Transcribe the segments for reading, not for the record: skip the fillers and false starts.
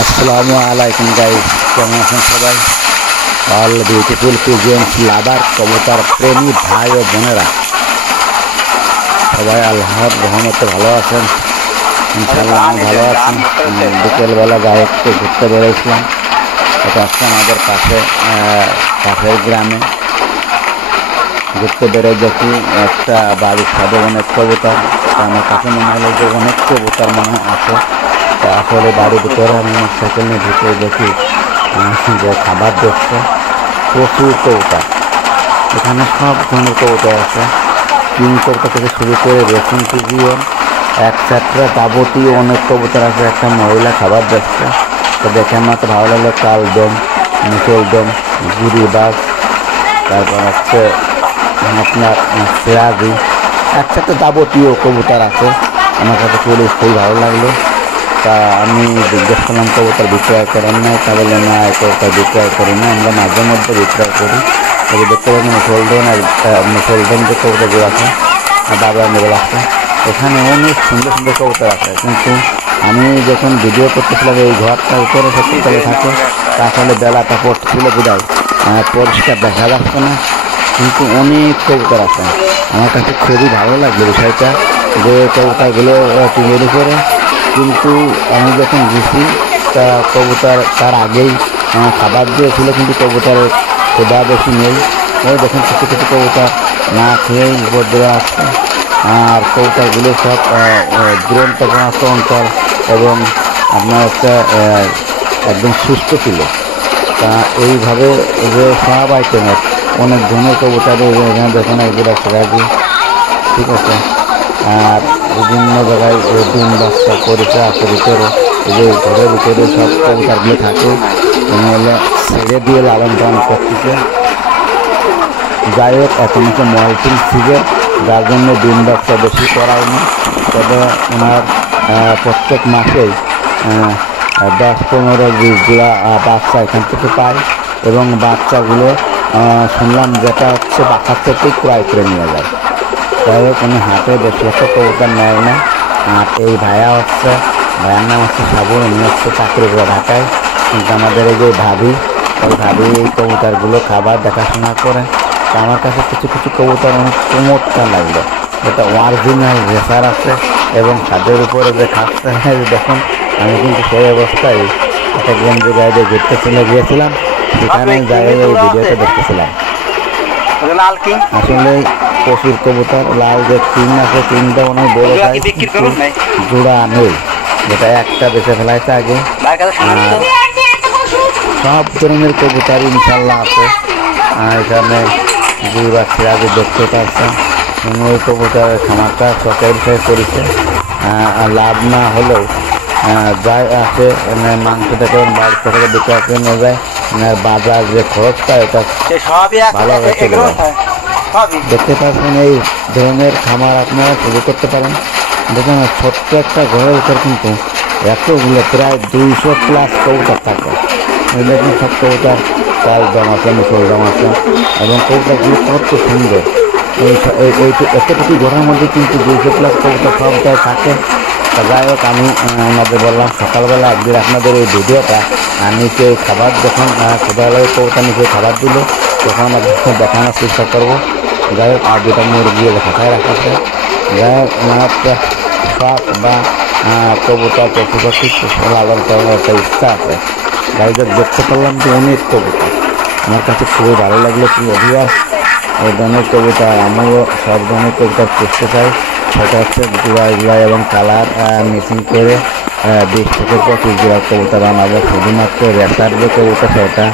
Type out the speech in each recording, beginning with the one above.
আসসালামু আলাইকুম গাইস, কেমন আছেন সবাই? অল বিউটিফুল পিজেন্স লাভার, কবুতর প্রেমী ভাই ও বোনেরা, সবাই আল্লাহর রহমতে ভালো আছেন? ইনশাআল্লাহ আমি ভালো আছি। বিকেলবেলা গায়ে একটু ঘুরতে বেরোয়েছিলাম। এটা হচ্ছে আমাদের পাশের গ্রামে। ঘুরতে বেরোয় দেখি একটা বাড়ির সাথে অনেক কবুতর। আমার কাছে মনে হলো যে অনেক কবুতর মনে আছে। আসলে বাড়ির ভিতরে আমি সাইকেল নিয়ে ঢুকে দেখি যে খাবার দিচ্ছে প্রচুর কবুতর। এখানে সব ধরনের কবুতর আছে, কিং কবুতর থেকে শুরু করে রেসিং পিজিয়ন, এক চারটা যাবতীয় অনেক কবুতর আছে। একটা মহিলা খাবার দিচ্ছে, তো দেখে আমার তো ভালো লাগলো। কালদম, মুসলদম, গিরিবাজ, তারপর হচ্ছে আপনার সিরাজি, এক চারটা যাবতীয় কবুতর আছে। আমার কাছে খুবই ভালো লাগলো। তা আমি জিজ্ঞেস করলাম কবুতর বিক্রয় করেন না? তা বলে না, কবুতর বিক্রয় করি না, আমরা মাঝে মধ্যে বিক্রয় করি। তবে দেখতে পাচ্ছি মুসলদম যে কবুতরগুলো আছে বাবা নেবেল আছে, এখানে অনেক সুন্দর সুন্দর কবুতর আছে। কিন্তু আমি যখন ভিডিও করতেছিলাম এই ঘরটা উপরে সত্যিকালে থাকে, তা আসলে বেলাটা পড়ছিল বিদায় পরিষ্কার দেখা যাচ্ছে না, কিন্তু অনেক কবুতর আছে। আমার কাছে খুবই ভালো লাগলো বিষয়টা যে কবুতরগুলো টিনের উপরে। কিন্তু আমি যখন গেছি তা কবুতর তার আগেই খাবার দিয়েছিল, কিন্তু কবুতরের ক্ষুধা বেশি নেই। ওই দেখেন কিছু কিছু কবুতর না খেয়েই উপর দিয়ে আসছে। আর কবুতরগুলো সব দুরন্ত চঞ্চল এবং আপনার একটা একদম সুস্থ ছিল। তা এইভাবে যে সব আইটেমের অনেক ধরনের কবুতর এখানে দেখেন, এগুলো সিরাজি, ঠিক আছে। আর বিভিন্ন জায়গায় ডিম বাচ্চা করেছে আছে ভিতরে, এই যে ঘরের ভিতরে সব কবুতরগুলো থাকে, হলে ছেড়ে দিয়ে লালন পালন করতেছে। যাই হোক, এখন হচ্ছে মলটিং সিজন, যার জন্য ডিম বাচ্চা বেশি করায়নি। তবে ওনার প্রত্যেক মাসেই 10-15-20 বাচ্চা এখান থেকে পায়, এবং বাচ্চাগুলো শুনলাম যেটা হচ্ছে বাচ্চার থেকেই ক্রয় করে নিয়ে যায়। যাই হোক, উনি হাটে বেশি একটা কবুতর নেয় না। আর এই ভাইয়ার নাম হচ্ছে সাবু, উনি হচ্ছে চাকরি করে ঢাকায়। কিন্তু আমাদের এই যে ভাবি এই কবুতরগুলো খাবার দেখাশোনা করে। তো আমার কাছে কিছু কিছু কবুতর অনেক চমৎকার লাগলো। এটা অরিজিনাল রেসার আছে এবং ছাদের উপরে যে খাচ্ছে দেখুন। আমি কিন্তু সেই অবস্থায় একটা গেঞ্জি গায়ে দিয়ে ঘুরতে চলে গিয়েছিলাম, সেখানে যাই এই ভিডিওটা দেখতেছিলাম। আসলে প্রচুর কবুতর, লাল যে কিং আছে, কিংটা অনেক বড় সাইজ, জোড়া নেই, যেটা একটা বেছে ফেলাইছে আগে। সব ধরনের কবুতর ইনশাল্লাহ আছে এখানে। দুইবার সিরাজি দেখতে পাচ্ছেন, ওই কবুতরের খামারটা শখের বিষয় করেছে। লাভ না হলেও যাই আছে মাংসটাকে বাড়ি থেকে বিক্রয় করে নিয়ে যায়, বাজার যে খরচটা এটা ভালোভাবে চলে যায়। দেখতে পাচ্ছেন এই ধরনের খামার আপনারা শুরু করতে পারেন। দেখুন ছোট্ট একটা ঘরের উপর কিন্তু এতগুলো প্রায় 200+ কবুতর থাকে। দেখুন সব কবুতর কালদম আছে, মুসলদম আছে, এবং কবুতরগুলো কত সুন্দর। এতটুকু ঘরের মধ্যে কিন্তু 200+ কবুতর সব জায়গায় থাকে। তা যাই হোক, আমি ওনাদের বললাম সকালবেলা একদিন আপনাদের এই ভিডিওটা নিচে খাবার যখন সকালবেলা কবুতর নিচে খাবার দিল তখন আমাদের দেখানোর চেষ্টা করবো। যাই হোক, আর দুটা মুরগি খাতায় রাখাছে। যাই হোক, ওনার শখ বা কবুতর পশু পাখি লালন করার একটা ইচ্ছা আছে। যাই হোক, দেখতে পারলাম যে অনেক কবুতর, আমার কাছে খুবই ভালো লাগলো। অভিয়াস এই ধরনের কবুতর আমিও সব ধরনের কবুতর পুষতে চাই। সেটা হচ্ছে জোড়া এবং কালার মিক্সিং করে 20 থেকে 25 জোড়া কবুতর বানাবো। শুধুমাত্র রেসার যে কবুতর সেটা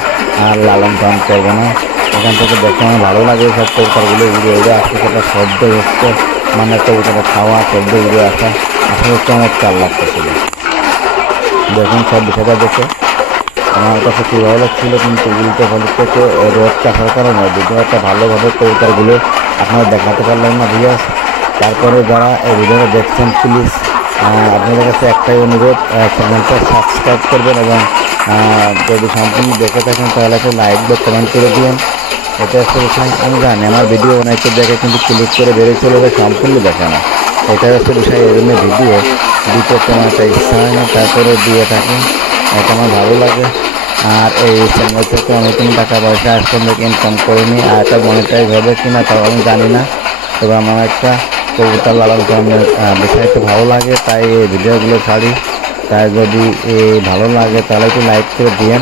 আর লালন পালন করবো না। এখান থেকে দেখে আমার ভালো লাগে সব কবুতরগুলো উড়ে উড়ে আসছে, সেটা শব্দ হচ্ছে, মানে কবুতরটা খাওয়া শব্দ উড়ে আসা আসলে চমৎকার লাগতেছিল। দেখুন সব বিষয়টা দেখে আমার কাছে খুব ভালো লাগছিল। কিন্তু উল্টো ভালো থেকে রোদটা আসার কারণে ভিডিওটা ভালোভাবে কবুতরগুলো আপনারা দেখাতে পারলেন না ভিউয়ার্স। তারপরে যারা এই ভিডিওটা দেখছেন, প্লিজ আপনাদের কাছে একটাই অনুরোধ, চ্যানেলটা সাবস্ক্রাইব করবেন, এবং যদি সম্পূর্ণ দেখে থাকেন তাহলে একটা লাইক বা কমেন্ট করে দিবেন। এটা হচ্ছে বিষয়। আমি জানি আমার ভিডিও অনেকের জায়গায় কিন্তু ক্লিক করে বেরিয়ে চলে যায়, সম্পূর্ণ দেখে না। এটা হচ্ছে বিষয়। এই জন্য ভিডিও দিতে তেমন একটা ইচ্ছা হয় না, তারপরে দিয়ে থাকি। এটা আমার ভালো লাগে। আর এই চ্যানেল থেকে আমি কোনো টাকা পয়সা আজ পর্যন্ত ইনকাম করিনি, আর এটা মনিটাইজ হবে কিনা তাও আমি জানি না। তবে আমার একটা কবুতর লালন পালনের বিষয়টা ভালো লাগে, তাই এই ভিডিওগুলো ছাড়ি। তাই যদি ভালো লাগে তাহলে একটু লাইক করে দিয়েন,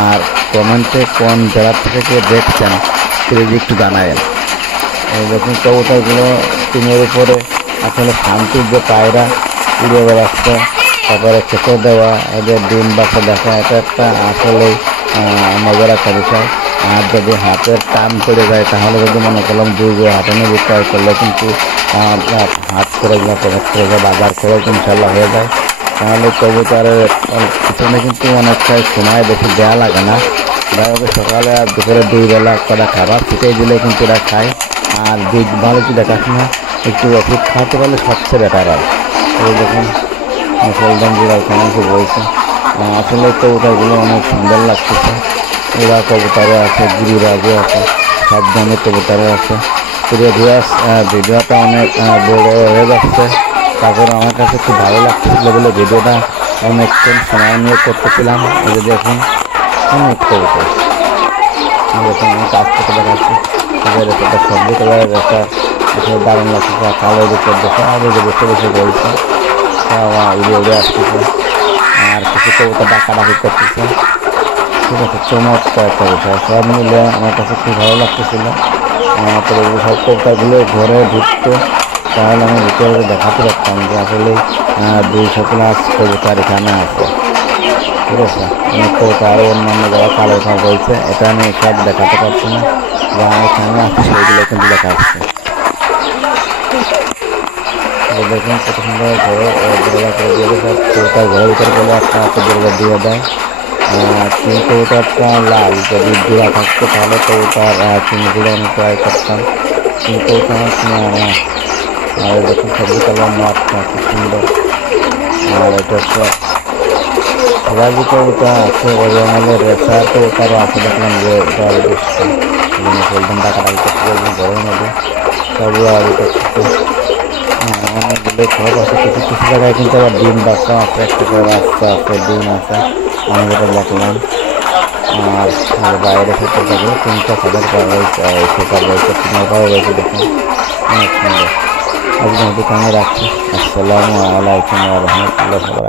আর কমেন্টে কোন জেলা থেকে দেখছেন প্লিজ একটু জানাবেন। যখন কবুতরগুলো টিনের উপরে আসলে শান্তির যে পায়রা উড়ে বেড়াচ্ছে, তারপরে খেতে দেওয়া, এদের ডিম বাচ্চা দেখা, এটা একটা আসলেই মজার একটা বিষয়। আর যদি হাতের টান পড়ে যায় তাহলে যদি মনে করলাম দুই হাতে নিয়ে বিক্রয় করলে কিন্তু হাত করে যায়, প্রভাব করে যায়, বাজার করে ইনশাল্লাহ হয়ে যায়। তাহলে কবুতরের পিছনে কিন্তু অনেকটাই সময় বেশি দেওয়া লাগে না। ওকে সকালে আর দুপুরে 2 বেলা করা খাবার ছিটিয়ে দিলে কিন্তু এরা খায়। আর ভালো একটু দেখাশোনা একটু ওষুধ খাওয়াতে পারলে সবচেয়ে বেটার হয়। এই দেখুন মুসলমান যেটা ওখানে এসে বলছে, আসলে কবুতরগুলো অনেক সুন্দর লাগতেছে। ওরা কবুতরে আছে, গিরিবাজও আছে, সব ধরনের কবুতরে আছে। প্রিয় ভিউয়ার্স, ভিডিওটা অনেক বড় হয়ে যাচ্ছে, তারপরে আমার কাছে খুব ভালো লাগতেছিল বলে ভিডিওটা অনেকক্ষণ সময় নিয়ে করতেছিলাম। এই যে দেখুন অনেক কবুতর, দেখুন আমি কাজ থেকে দেখাচ্ছি। একটা সবজি কালারের একটা আসলে দারুণ লাগতেছে, কালো দিকে দেখে আর এই যে বসে বসে বলছে, উড়ে উড়ে আসতেছে। আর কিছু কবুতর ডাকাডাকি করতেছে। ঠিক আছে, চমৎকার একটা বিষয়। সব মিলে আমার কাছে খুব ভালো লাগতেছিল। তবে সব কবুতরগুলো ঘরে ঢুকতো, তাহলে আমি ভিতরে দেখাতে পারতাম যে আসলে 200+ কবুতর এখানে আছে। ঠিক আছে, অনেক কবুতর আরও অন্যান্য যারা কালো কথা বলছে, এটা আমি সব দেখাতে পারছি না, যা এখানে আছে সেইগুলো কিন্তু দেখা যাচ্ছে। দেখুন কত সুন্দর ঘরে দরজা করে দিয়ে দেয়, কবুতর ঘরের ভিতরে গেলে একটা দরজা দিয়ে দেয়। তিন কবুতরটা লাল, যদি জোড়া থাকতো তাহলে কবুতর চিনিগুলো আমি ট্রাই করতাম, তিন কবুতর আর দেখুন সবজি কালার মাছটা খুব সুন্দর। আর এটা হচ্ছে রাজি কবুতর আছে, ওজনের রেসার কবুতরও আছে, দেখলাম যে দল বসছে ফলদান ডাকাডাকি করতে ঘরের মধ্যে সব উড়াউড়ি করতেছে। অনেকগুলো সব আছে, কিছু কিছু জায়গায় কিন্তু আবার ডিম বাচ্চা আছে, একটা করে বাচ্চা আছে, ডিম আছে, আমি যেটা দেখলাম। আর বাইরে থেকে দেখে 3টা সাদার সেটা রয়েছে, 3টাও রয়েছে, দেখুন অনেক সুন্দর। আজকে দোকানে রাখছি। আসসালামু আলাইকুম ওয়া রাহমাতুল্লাহি।